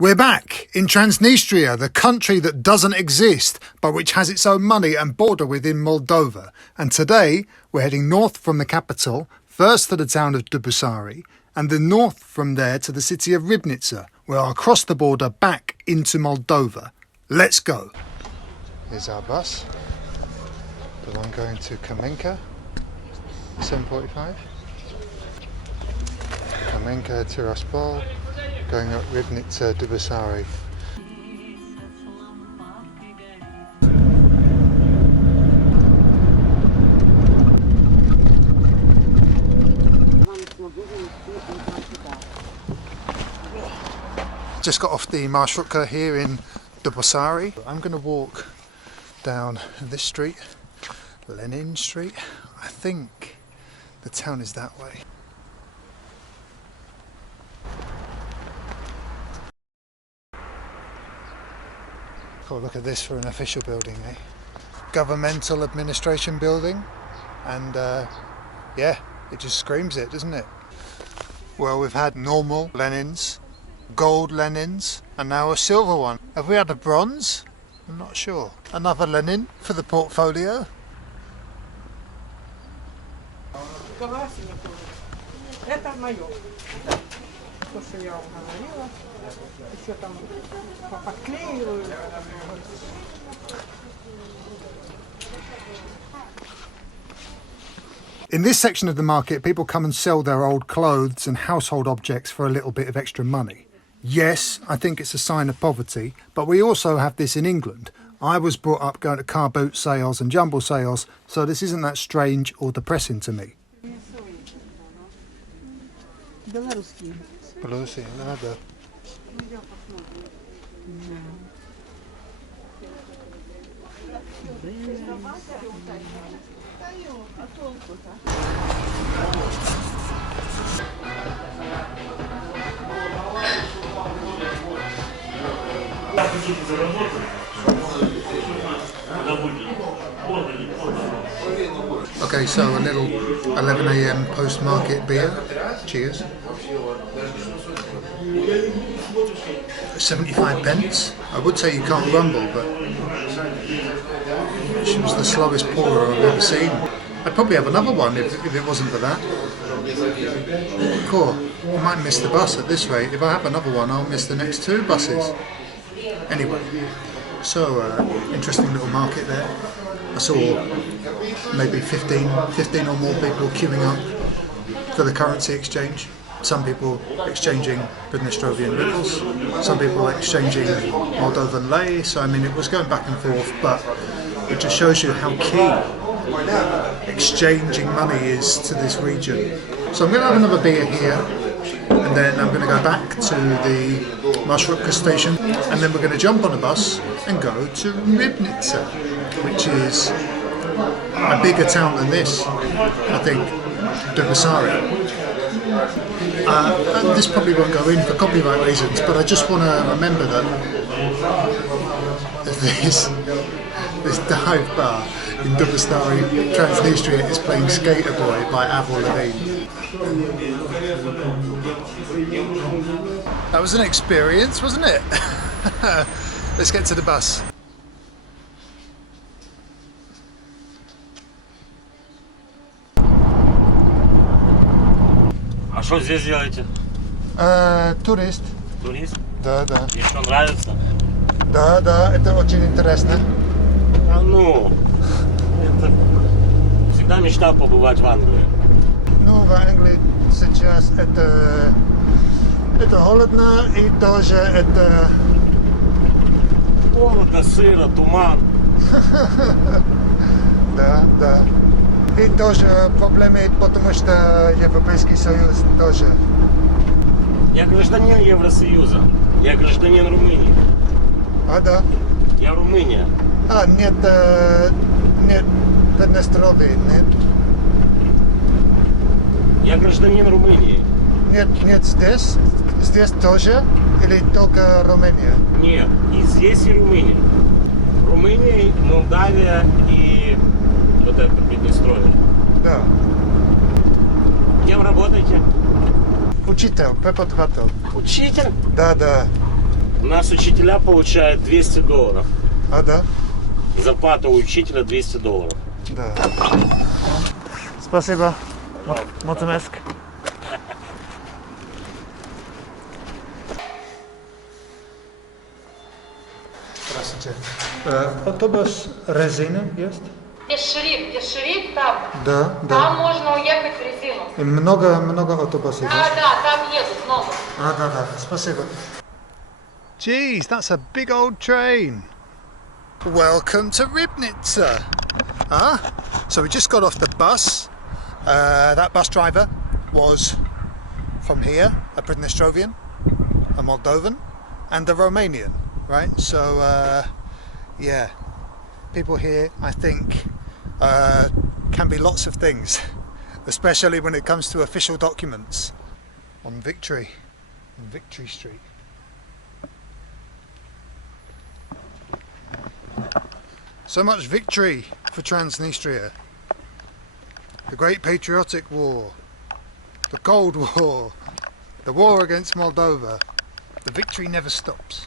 We're back in Transnistria, the country that doesn't exist, but which has its own money and border within Moldova. And today, we're heading north from the capital, first to the town of Dubossary, and then north from there to the city of Rybnitsa, where I'll cross the border back into Moldova. Let's go. Here's our bus. The one going to Kamenka, 7:45. Kamenka, Tiraspol. Going up Rybnitsa, Dubossary. Just got off the marshrutka here in Dubossary. I'm going to walk down this street, Lenins Street. I think the town is that way. Oh, look at this for an official building, eh? Governmental administration building, and yeah, it just screams it, doesn't it? Well, we've had normal Lenins, gold Lenins, and now a silver one. Have we had a bronze? I'm not sure. Another Lenin for the portfolio. In this section of the market, people come and sell their old clothes and household objects for a little bit of extra money. Yes, I think it's a sign of poverty, but we also have this in England. I was brought up going to car boot sales and jumble sales, so this isn't that strange or depressing to me. Белорусский, надо. Okay, so a little 11 AM post-market beer. Cheers. 75 pence. I would say you can't grumble, but she was the slowest pourer I've ever seen. I'd probably have another one if it wasn't for that. Cool. I might miss the bus at this rate. If I have another one, I'll miss the next two buses. Anyway, so interesting little market there. I saw maybe 15 or more people queuing up for the currency exchange. Some people exchanging Transnistrian rubles, some people exchanging Moldovan lei. So I mean, it was going back and forth, but it just shows you how key exchanging money is to this region. So I'm going to have another beer here, and then I'm going to go back to the marshrutka station, and then we're going to jump on a bus and go to Rybnitsa, which is a bigger town than this, I think, Dubossary. This probably won't go in for copyright reasons, but I just want to remember that this dive bar in Dubossary, Transnistria, is playing Skater Boy by Avril Lavigne. That was an experience, wasn't it? Let's get to the bus. А что здесь делаете? Турист. Турист? Да, да. И что, нравится? Да, да, это очень интересно. А ну, это... Всегда мечтал побывать в Англии. Ну, в Англии сейчас это холодно, и тоже это... Холодно, сыро, туман. Да, да. И тоже проблемы, потому что Европейский Союз тоже. Я гражданин Евросоюза. Я гражданин Румынии. А, да? Я Румыния. А, нет, нет, Transnistria, нет? Я гражданин Румынии. Нет, нет, здесь тоже? Или только Румыния? Нет, и здесь, и Румыния. Румыния, Молдавия и вот это Приднестровье. Да. Кем работаете? Учитель, преподаватель. Учитель? Да, да. У нас учителя получают $200. А, да? Зарплата у учителя $200. Да. Спасибо. Mulțumesc. Здравствуйте. Автобус резина есть? Пешерик там. Да, да. Там можно уехать в резину. И много автобусов. Да, там едут много. Да. Спасибо. Geez, that's a big old train. Welcome to Rybnitsa. So we just got off the bus. That bus driver was from here, a Transnistrian, a Moldovan, and a Romanian, right? So, yeah, people here, I think, can be lots of things, especially when it comes to official documents. On Victory Street. So much victory for Transnistria. The Great Patriotic War, the Cold War, the war against Moldova. The victory never stops.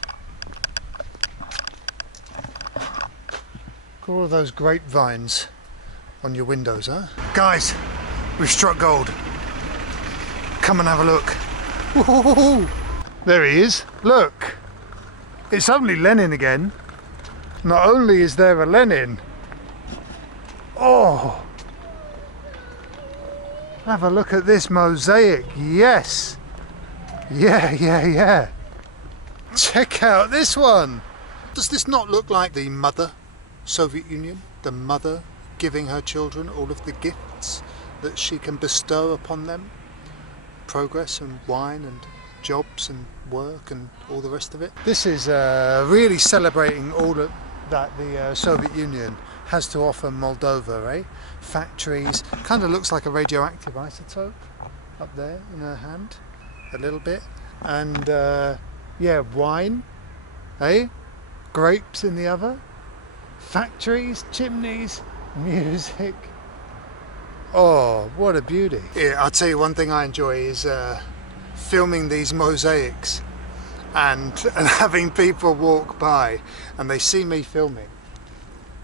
Look at all of those grapevines on your windows, huh? Guys, we've struck gold. Come and have a look. Woo-hoo-hoo-hoo. There he is. Look. It's only Lenin again. Not only is there a Lenin. Oh! Have a look at this mosaic. Yes. Yeah. Check out this one. Does this not look like the mother Soviet Union? The mother giving her children all of the gifts that she can bestow upon them? Progress and wine and jobs and work and all the rest of it. This is really celebrating all of that the Soviet Union has to offer Moldova, eh? Factories, kind of looks like a radioactive isotope up there in her hand, a little bit. And yeah, wine, eh? Grapes in the other. Factories, chimneys, music. Oh, what a beauty. Yeah, I'll tell you one thing I enjoy is filming these mosaics and having people walk by and they see me filming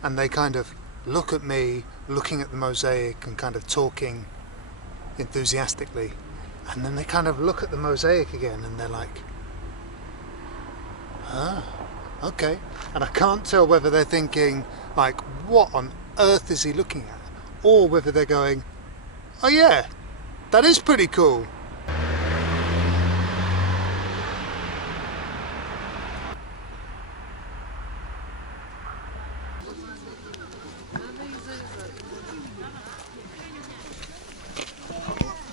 and they kind of look at me looking at the mosaic and kind of talking enthusiastically, and then they kind of look at the mosaic again and they're like, okay. And I can't tell whether they're thinking like, what on earth is he looking at, or whether they're going, oh yeah, that is pretty cool.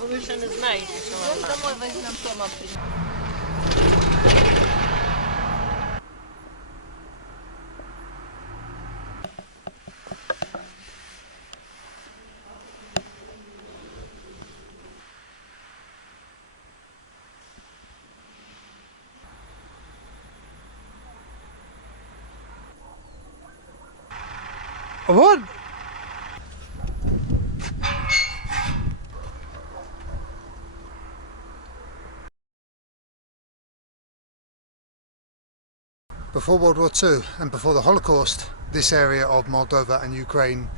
Вы еще не знаете, что вам домой возьмем дома. What? Before World War II and before the Holocaust, this area of Moldova and Ukraine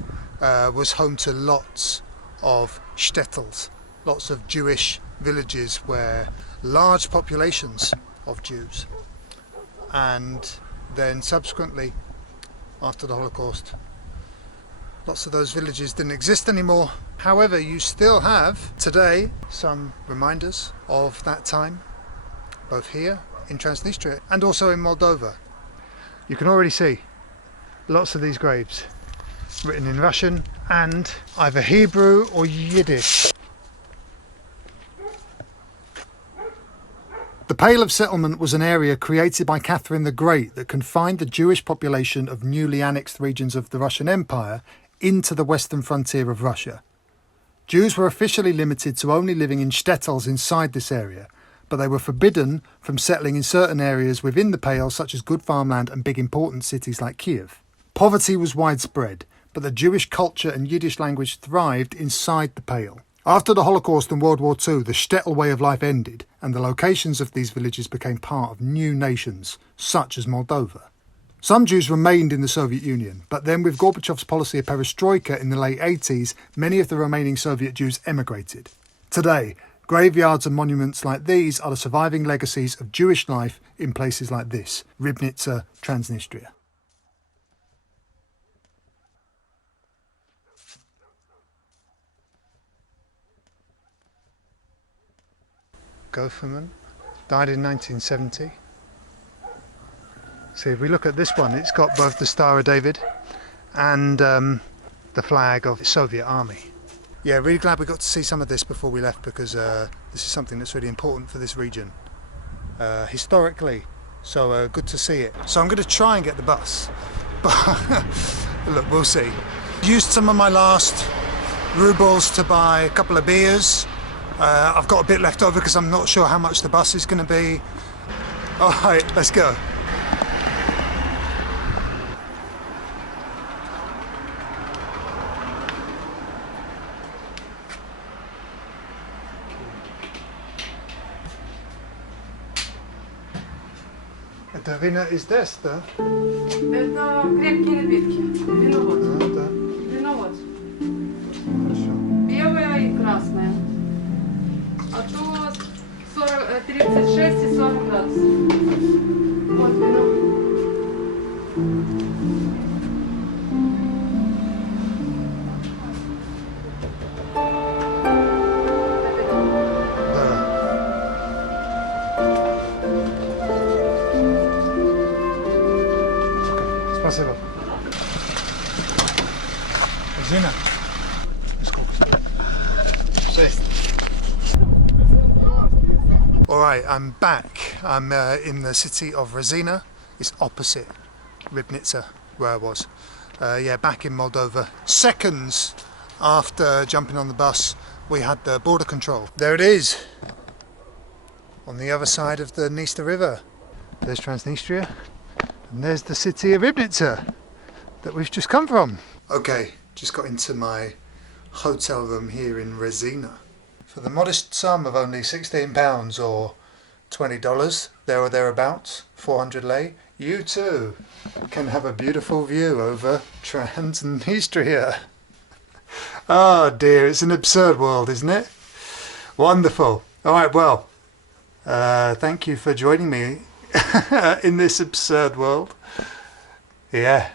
was home to lots of shtetls, lots of Jewish villages where large populations of Jews. And then subsequently, after the Holocaust, lots of those villages didn't exist anymore. However, you still have today some reminders of that time, both here in Transnistria and also in Moldova. You can already see lots of these graves written in Russian and either Hebrew or Yiddish. The Pale of Settlement was an area created by Catherine the Great that confined the Jewish population of newly annexed regions of the Russian Empire into the western frontier of Russia. Jews were officially limited to only living in shtetls inside this area, but they were forbidden from settling in certain areas within the Pale, such as good farmland and big important cities like Kiev. Poverty was widespread, but the Jewish culture and Yiddish language thrived inside the Pale. After the Holocaust and World War II, the shtetl way of life ended, and the locations of these villages became part of new nations, such as Moldova. Some Jews remained in the Soviet Union, but then with Gorbachev's policy of perestroika in the late 80s, many of the remaining Soviet Jews emigrated. Today, graveyards and monuments like these are the surviving legacies of Jewish life in places like this, Rybnitsa, Transnistria. Goferman died in 1970. See, if we look at this one, it's got both the Star of David and the flag of the Soviet Army. Yeah, really glad we got to see some of this before we left, because this is something that's really important for this region historically, so good to see it. So I'm going to try and get the bus, but look, we'll see. Used some of my last rubles to buy a couple of beers. I've got a bit left over because I'm not sure how much the bus is going to be. Alright, let's go. Это вино из теста? Это крепкие напитки. Виновод. Да. Виновод. Хорошо. Белое и красное. А то 36 и 40 градусов. Вот вино. Спасибо. Резина. Сколько стоит? 6. Alright, I'm back. I'm in the city of Rezina. It's opposite Rybnitsa, where I was. Yeah, back in Moldova. Seconds after jumping on the bus, we had the border control. There it is, on the other side of the Dniester River. There's Transnistria. And there's the city of Rybnitsa that we've just come from. Okay, just got into my hotel room here in Rezina. For the modest sum of only £16 or $20, there or thereabouts, 400 lei, you too can have a beautiful view over Transnistria. Oh dear, it's an absurd world, isn't it? Wonderful. Alright, well, thank you for joining me in this absurd world. Yeah,